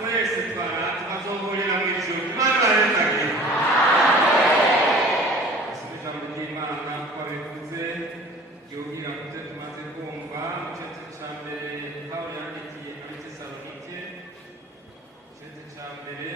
twese tukazongorera mu ijuru. Imana ibarahezagire. Ijambo ry'Imana twabivuze ryugira ku byo tumaze kumva mu gice cya mbere Pawulo yandikiye Abatesalonike, igice cya mbere